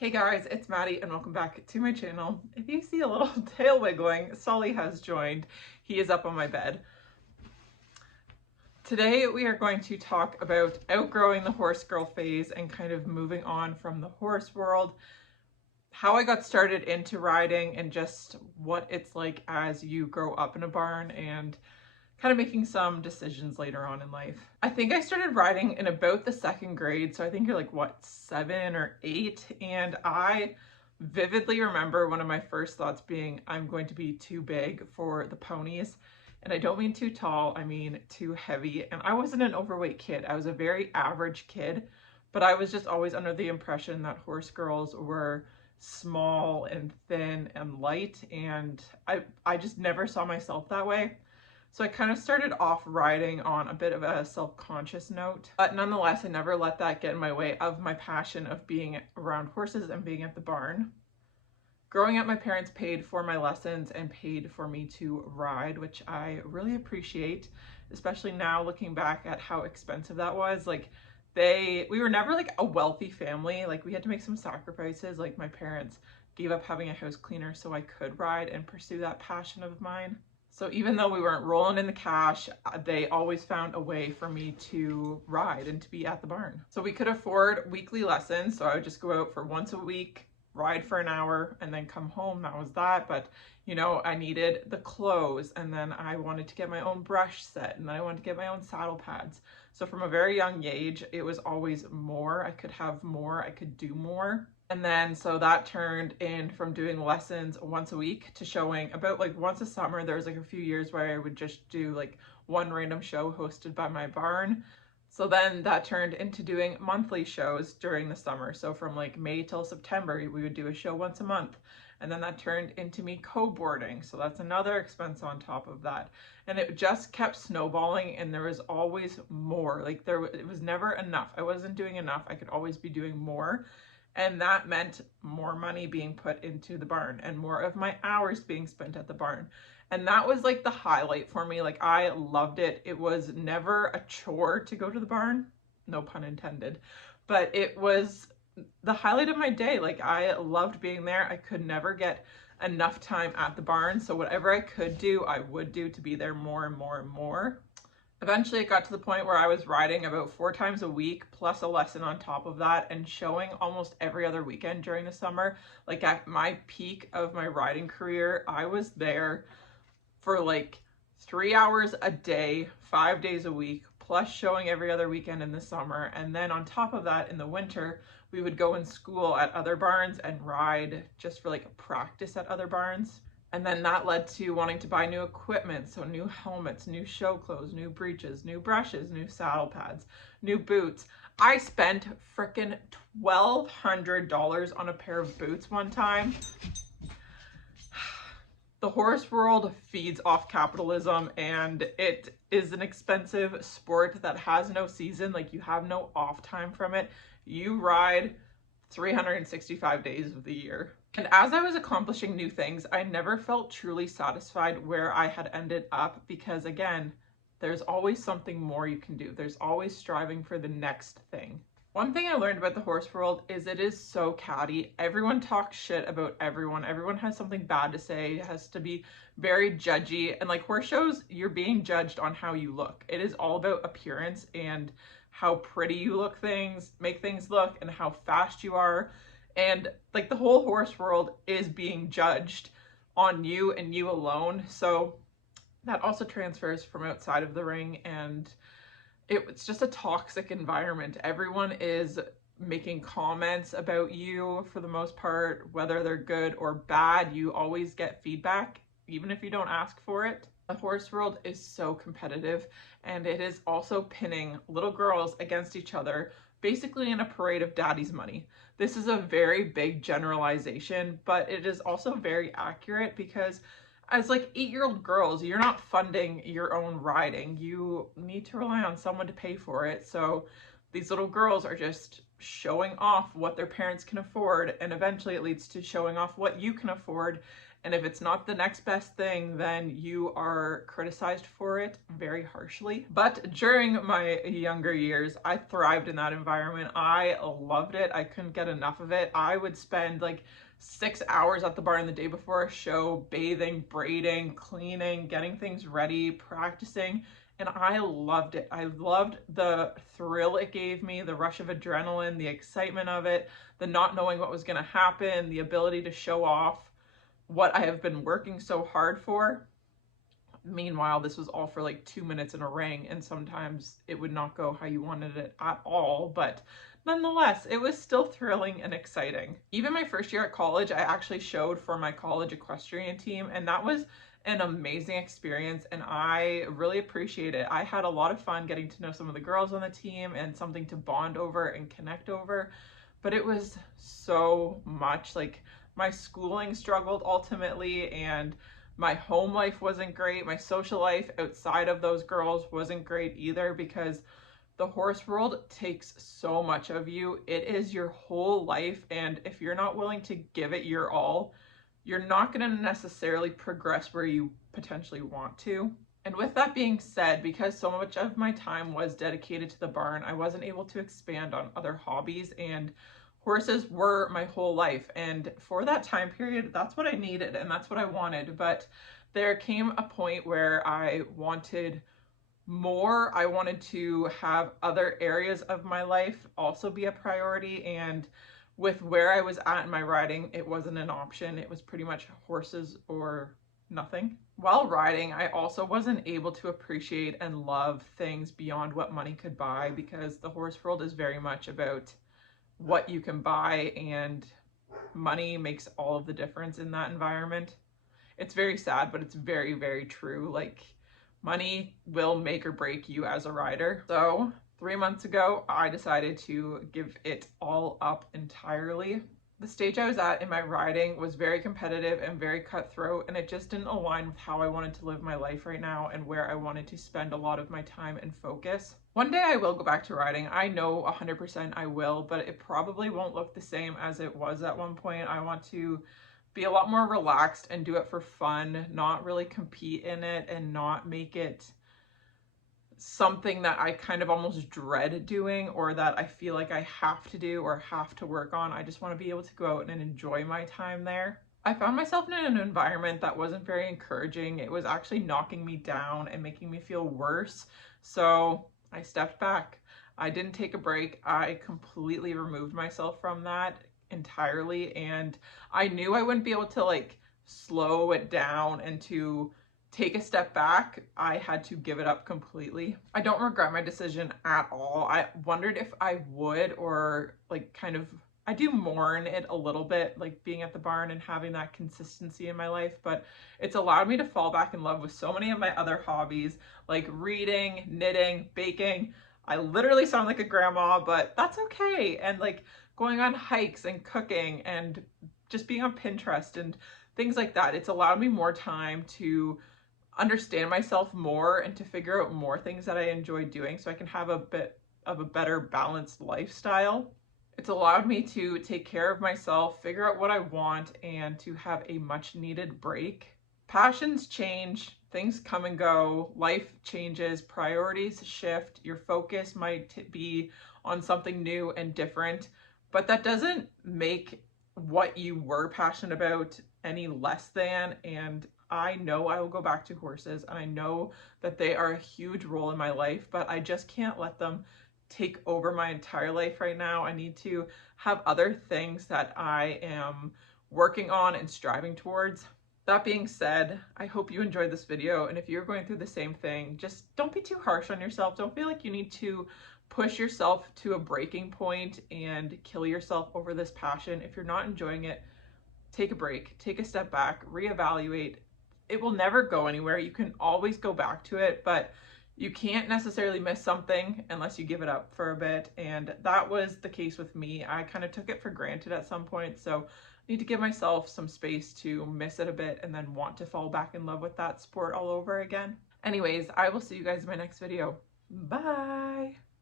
Hey guys, it's Maddie and welcome back to my channel. If you see a little tail wiggling, Sully has joined. He is up on my bed. Today we are going to talk about outgrowing the horse girl phase and kind of moving on from the horse world, how I got started into riding and just what it's like as you grow up in a barn and kind of making some decisions later on in life. I think I started riding in about the second grade, so I think you're like, what, 7 or 8? And I vividly remember one of my first thoughts being, I'm going to be too big for the ponies. And I don't mean too tall, I mean too heavy. And I wasn't an overweight kid. I was a very average kid, but I was just always under the impression that horse girls were small and thin and light, and I just never saw myself that way. So I kind of started off riding on a bit of a self-conscious note, but nonetheless, I never let that get in my way of my passion of being around horses and being at the barn. Growing up, my parents paid for my lessons and paid for me to ride, which I really appreciate, especially now looking back at how expensive that was. Like we were never like a wealthy family. Like we had to make some sacrifices. Like my parents gave up having a house cleaner so I could ride and pursue that passion of mine. So even though we weren't rolling in the cash, they always found a way for me to ride and to be at the barn. So we could afford weekly lessons. So I would just go out for once a week, ride for an hour, and then come home. That was that. But you know, I needed the clothes, and then I wanted to get my own brush set, and then I wanted to get my own saddle pads. So from a very young age, it was always more. I could have more, I could do more. And then so that turned in from doing lessons once a week to showing about like once a summer. There was like a few years where I would just do like one random show hosted by my barn. So then that turned into doing monthly shows during the summer. So from like May till September, we would do a show once a month. And then that turned into me co-boarding. So that's another expense on top of that. And it just kept snowballing, and there was always more. Like it was never enough. I wasn't doing enough. I could always be doing more. And that meant more money being put into the barn and more of my hours being spent at the barn. And that was like the highlight for me. Like I loved it. It was never a chore to go to the barn, no pun intended, but it was the highlight of my day. Like I loved being there. I could never get enough time at the barn. So whatever I could do, I would do to be there more and more and more. Eventually it got to the point where I was riding about 4 times a week plus a lesson on top of that, and showing almost every other weekend during the summer. Like at my peak of my riding career, I was there for like 3 hours a day, 5 days a week, plus showing every other weekend in the summer. And then on top of that, in the winter, we would go in school at other barns and ride just for like practice at other barns. And then that led to wanting to buy new equipment. So new helmets, new show clothes, new breeches, new brushes, new saddle pads, new boots. I spent frickin' $1,200 on a pair of boots one time. The horse world feeds off capitalism, and it is an expensive sport that has no season. Like you have no off time from it. You ride 365 days of the year. And as I was accomplishing new things, I never felt truly satisfied where I had ended up, because again, there's always something more you can do. There's always striving for the next thing. One thing I learned about the horse world is it is so catty. Everyone talks shit about everyone. Everyone has something bad to say. It has to be very judgy. And like horse shows, you're being judged on how you look. It is all about appearance and how pretty you make things look, and how fast you are. And like the whole horse world is being judged on you and you alone. So that also transfers from outside of the ring, and it's just a toxic environment. Everyone is making comments about you for the most part, whether they're good or bad. You always get feedback, even if you don't ask for it. The horse world is so competitive, and it is also pinning little girls against each other, basically in a parade of daddy's money. This is a very big generalization, but it is also very accurate, because as like 8-year-old girls, you're not funding your own riding. You need to rely on someone to pay for it. So these little girls are just showing off what their parents can afford, and eventually it leads to showing off what you can afford. And if it's not the next best thing, then you are criticized for it very harshly. But during my younger years, I thrived in that environment. I loved it. I couldn't get enough of it. I would spend like 6 hours at the barn the day before a show, bathing, braiding, cleaning, getting things ready, practicing. And I loved it. I loved the thrill it gave me, the rush of adrenaline, the excitement of it, the not knowing what was going to happen, the ability to show off what I have been working so hard for. Meanwhile, this was all for like 2 minutes in a ring, and sometimes it would not go how you wanted it at all, but nonetheless, it was still thrilling and exciting. Even my first year at college, I actually showed for my college equestrian team, and that was an amazing experience, and I really appreciate it. I had a lot of fun getting to know some of the girls on the team and something to bond over and connect over, but it was so much. Like, my schooling struggled ultimately, and my home life wasn't great. My social life outside of those girls wasn't great either, because the horse world takes so much of you. It is your whole life, and if you're not willing to give it your all, you're not going to necessarily progress where you potentially want to. And with that being said, because so much of my time was dedicated to the barn, I wasn't able to expand on other hobbies, and horses were my whole life. And for that time period, that's what I needed and that's what I wanted. But there came a point where I wanted more. I wanted to have other areas of my life also be a priority, and with where I was at in my riding, it wasn't an option. It was pretty much horses or nothing. While riding, I also wasn't able to appreciate and love things beyond what money could buy, because the horse world is very much about what you can buy, and money makes all of the difference in that environment. It's very sad, but it's very, very true. Like, money will make or break you as a rider. So 3 months ago, I decided to give it all up entirely. The stage I was at in my riding was very competitive and very cutthroat, and it just didn't align with how I wanted to live my life right now and where I wanted to spend a lot of my time and focus. One day I will go back to riding. I know 100% I will, but it probably won't look the same as it was at one point. I want to be a lot more relaxed and do it for fun, not really compete in it, and not make it something that I kind of almost dread doing, or that I feel like I have to do or have to work on. I just want to be able to go out and enjoy my time there. I found myself in an environment that wasn't very encouraging. It was actually knocking me down and making me feel worse. So I stepped back. I didn't take a break. I completely removed myself from that entirely, and I knew I wouldn't be able to like slow it down and to take a step back. I had to give it up completely. I don't regret my decision at all. I wondered if I would, or like kind of, I do mourn it a little bit, like being at the barn and having that consistency in my life, but it's allowed me to fall back in love with so many of my other hobbies, like reading, knitting, baking. I literally sound like a grandma, but that's okay. And like going on hikes and cooking and just being on Pinterest and things like that. It's allowed me more time to understand myself more and to figure out more things that I enjoy doing, so I can have a bit of a better balanced lifestyle. It's allowed me to take care of myself, figure out what I want, and to have a much needed break. Passions change, things come and go, life changes, priorities shift, your focus might be on something new and different, but that doesn't make what you were passionate about any less than. And I know I will go back to horses, and I know that they are a huge role in my life, but I just can't let them take over my entire life right now. I need to have other things that I am working on and striving towards. That being said, I hope you enjoyed this video, and if you're going through the same thing, just don't be too harsh on yourself. Don't feel like you need to push yourself to a breaking point and kill yourself over this passion. If you're not enjoying it, take a break, take a step back, reevaluate. It will never go anywhere. You can always go back to it, but you can't necessarily miss something unless you give it up for a bit. And that was the case with me. I kind of took it for granted at some point, so I need to give myself some space to miss it a bit and then want to fall back in love with that sport all over again. Anyways, I will see you guys in my next video. Bye!